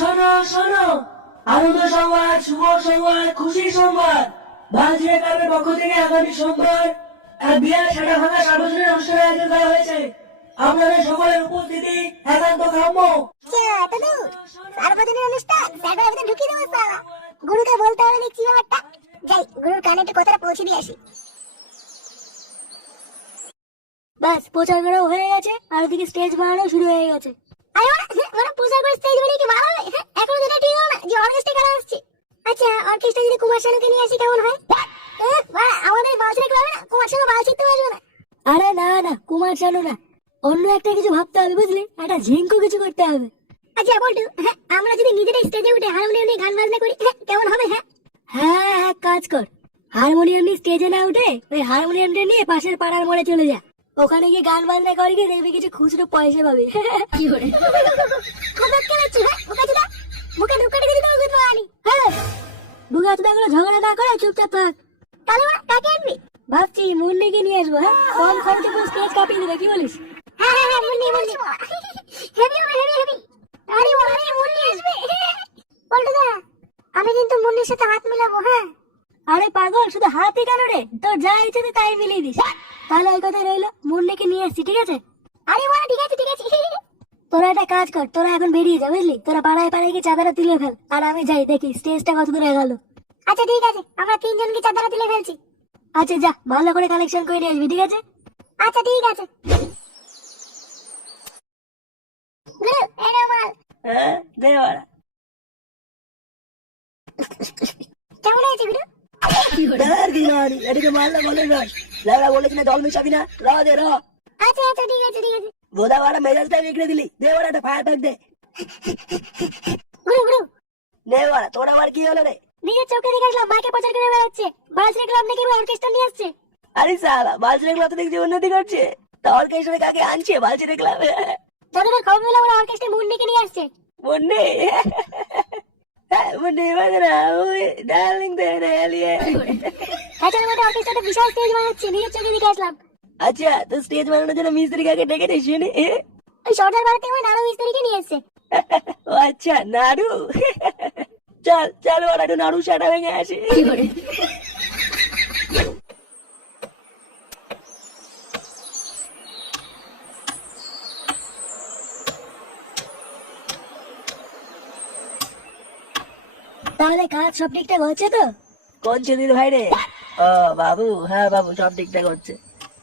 শোনো শোনো। আনন্দ সংবাদ, শুভ সংবাদ, খুশি সংবাদ। বালজিয়া ক্লাবের পক্ষ থেকে আগামী সোমবার এক বিরাট সাটা ভাঙা সার্বজনীন অনুষ্ঠানের আয়োজন করা হয়েছে। আপনাদের সকলের উপস্থিতি একান্ত কাম্য। সার্বজনীন অনুষ্ঠান ঢুকিয়ে দেবো গুরুকে বলতে হবে দেখছি ব্যাপারটা। যাই, গুরুর কানে একটু কথাটা পৌঁছে দিয়ে আসি। ব্যাস, প্রচার করাও হয়ে গেছে, আর ওদিকে স্টেজ বানানো শুরু হয়ে গেছে। আরে ওরা ওরা করে স্টেজ বানিয়ে কি ভালো হবে? হ্যাঁ, এখনও যেটা ঠিক হলো না যে অর্কেস্ট্রা কারা আসছে। আচ্ছা অর্কেস্ট্রা যদি কুমার শানুকে নিয়ে আসি কেমন হয়? আমাদের বালচিরে ক্লাবে না? কুমার শানু বাল শিখতে পারবে না। আরে না না কুমার শানু না। অন্য একটা কিছু ভাবতে হবে বুঝলি? একটা ঝিঙ্কু কিছু করতে হবে। আচ্ছা বলটু হ্যাঁ, আমরা যদি নিজেরাই স্টেজে উঠে হারমোনিয়াম নিয়ে গান বাজনা করি হ্যাঁ, কেমন হবে হ্যাঁ? হ্যাঁ হ্যাঁ কাজ কর। হারমোনিয়াম নিয়ে স্টেজে না উঠে ওই হারমোনিয়ামটা নিয়ে পাশের পাড়ার মোড়ে চলে যা। ওখানে গিয়ে গান বাজনা করে গিয়ে দেখবি কিছু খুচরো পয়সা পাবে। কি করে? খবর কে লাগছে মুখে দিতে মর্নিং হ্যাঁ। ঝগড়া না করে চুপচাপ থাক। তাহলে ওরা কাকে আনবি? ভাবছি মুন্নিকে নিয়ে আসব হ্যাঁ? কম খরচে পুরো স্টেজ কাঁপিয়ে দেবে কি বলিস? হ্যাঁ হ্যাঁ হ্যাঁ মুন্নি মুন্নি। হেভি হবে হেভি হেভি। আরে ওরে মুন্নি আসবে। বলটুদা আমি কিন্তু মুন্নির সাথে হাত মিলাবো হ্যাঁ? আরে পাগল শুধু হাতই কেন রে? তোর যা ইচ্ছে তুই তাই মিলিয়ে দিস। তাহলে ওই কথা রইল মুন্নিকে নিয়ে আসছি ঠিক আছে? আরে ওরা ঠিক আছে ঠিক আছে। তোরা একটা কাজ কর তোরা এখন বেরিয়ে যা বুঝলি? তোরা পাড়ায় পাড়ায় গিয়ে চাঁদাটা তুলে ফেল আর আমি যাই দেখি স্টেজটা কত দূরে গেল। আচ্ছা ঠিক আছে আমরা তিনজনকে চাদরা তুলে ফেলছি। আচ্ছা যা ভালো করে কালেকশন করে নিয়ে আসবি ঠিক আছে? আচ্ছা ঠিক আছে গুরু এই নাও মাল হ্যাঁ দে বাড়া কেমন হয়েছে গুরু আর কি মারি এদিকে মারলে বলে রস লাউড়া বলেছি না জল মিশাবি না। র দে র। আচ্ছা আচ্ছা ঠিক আছে ঠিক আছে। বোধা বাড়া মেজাজটাই বিগড়ে দিলি। দে বাড়া একটা ফায়ার দে। গুরু গুরু নে বাড়া তোর আবার কি হলো রে? নিজের চোখে দেখে আসলাম মাকে প্রচার করে বেড়াচ্ছে। বাস দেখলাম নাকি অর্কেস্ট্রা নিয়ে আসছে। আরে সালা বালচিরে ক্লাব তো দেখছি উন্নতি করছে। তা অর্কেস্ট্রা কাকে আনছে? বালচিরে ক্লাব? তোদের খবর পেলাম ওরা অর্কেস্ট্রা মুন্নিকে নিয়ে আসছে। মুন্নি? হ্যাঁ মুন্নি বাজরা ওই ডার্লিং দে রে লিয়ে তাছাড়া মধ্যে বিশাল স্টেজ বানাচ্ছে নিজের চোখে দেখে আসলাম। আচ্ছা তো স্টেজ বানানোর জন্য মিস্ত্রি কাকে ডেকে নিস শুনি ওই সর্দার বাড়িতে ওই নাড়ু মিস্ত্রিকে নিয়ে এসছে। ও আচ্ছা নাড়ু চল চল ওরা একটু নাড়ু সাটা ভেঙে আসি। তাহলে কাজ সব ঠিকঠাক হচ্ছে তো? কোন ভাই রে? ও বাবু হ্যাঁ বাবু সব ঠিকঠাক হচ্ছে।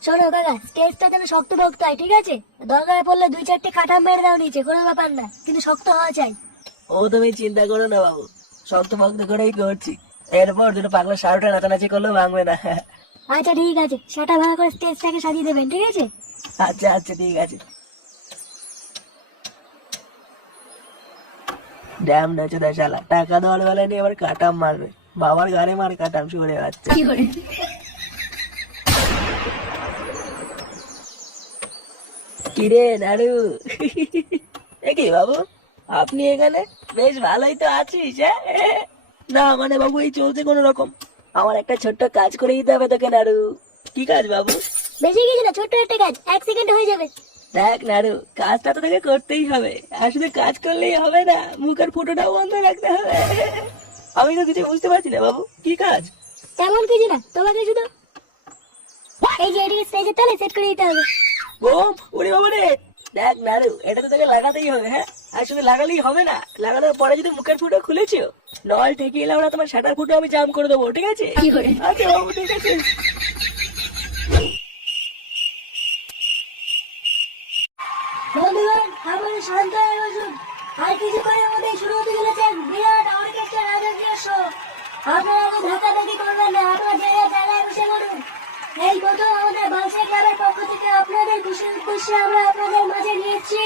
শোনো কাকা স্টেজটা যেন শক্ত ভক্ত হয় ঠিক আছে? দরকার পড়লে দুই চারটে কাঠা মেরে দাও নিচে কোনো ব্যাপার না কিন্তু শক্ত হওয়া চাই। ও তুমি চিন্তা করো না বাবু শক্ত ভক্ত করেই করছি। এরপর দুটো পাগলা সারোটা নাচানাচি করলেও ভাঙবে না। আচ্ছা ঠিক আছে সেটা ভালো করে স্টেজটাকে সাজিয়ে দেবেন ঠিক আছে? আচ্ছা আচ্ছা ঠিক আছে। ড্যাম নাচো দা শালা টাকা দেওয়ার বেলায় নিয়ে আবার কাটাম মারবে। বাবার গাড়ি মার কাটাম শুয়ে যাচ্ছে। কিরে? নাড়ু কি বাবু আপনি এখানে? বেশ ভালোই তো আছিস হ্যাঁ? না মানে বাবু এই চলছে কোনো রকম। আমার একটা ছোট্ট কাজ করে দিতে হবে তোকে নাড়ু কি কাজ বাবু? বেশি কিছু না ছোট্ট একটা কাজ। এক সেকেন্ড হয়ে যাবে। দেখ নাড়ু কাজটা তো তোকে করতেই হবে। আর শুধু কাজ করলেই হবে না মুখের ফুটোটাও বন্ধ রাখতে হবে। আমি তো কিছু বুঝতে পারছি না বাবু। কি কাজ? তেমন কিছু না তোমাকে শুধু এই যে এটিকে স্টেজের তলে সেট করে দিতে হবে। বোম ওরে বাবা রে। দেখ নাড়ু এটা তো তোকে লাগাতেই হবে হ্যাঁ? আর শুধু লাগালেই হবে না লাগানোর পরে যদি মুখের ফুটো খুলেছো নল ঠেকে এলে ওরা তোমার শাটার ফুটো আমি জাম করে দেবো ঠিক আছে? আচ্ছা বাবু ঠিক আছে। বন্ধুগণ আমাদের শান্ত হয়ে বসুন। আর কিছুক্ষণের মধ্যেই শুরু হতে চলেছে বিরাট অর্কেস্ট্রা আপনারা আগে ধাক্কা ধাক্কি করবেন না, আপনারা যে যার জায়গায় বসে পড়ুন। এই প্রথম আমাদের বালসা ক্লাবের পক্ষ থেকে আপনাদের খুশির উদ্দেশ্যে আমরা আপনাদের মাঝে নিয়েছি।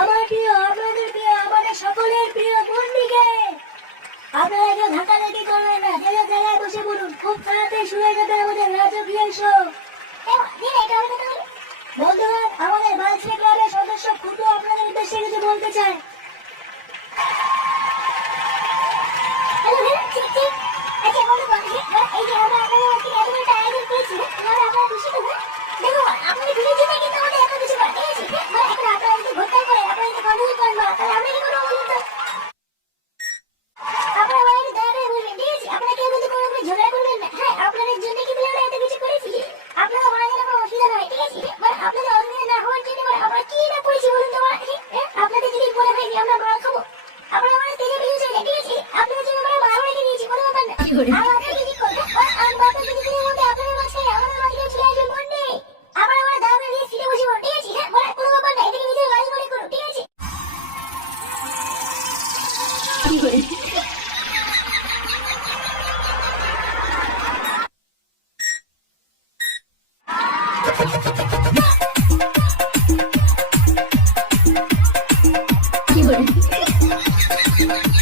আমার প্রিয়, আপনাদের প্রিয়, আমাদের সকলের প্রিয় বন্দিকে। আপনারা কেউ ধাক্কা ধাক্কি করবেন না যে যার জায়গায় বসে পড়ুন, খুব তাড়াতাড়ি শুরু হয়ে যাবে আমাদের রাজকীয় শো। বন্ধুরা, আমাদের বালসা ক্লাবের সদস্য খুটু আপনাদের উদ্দেশ্যে কিছু বলতে চায়। Absolutely.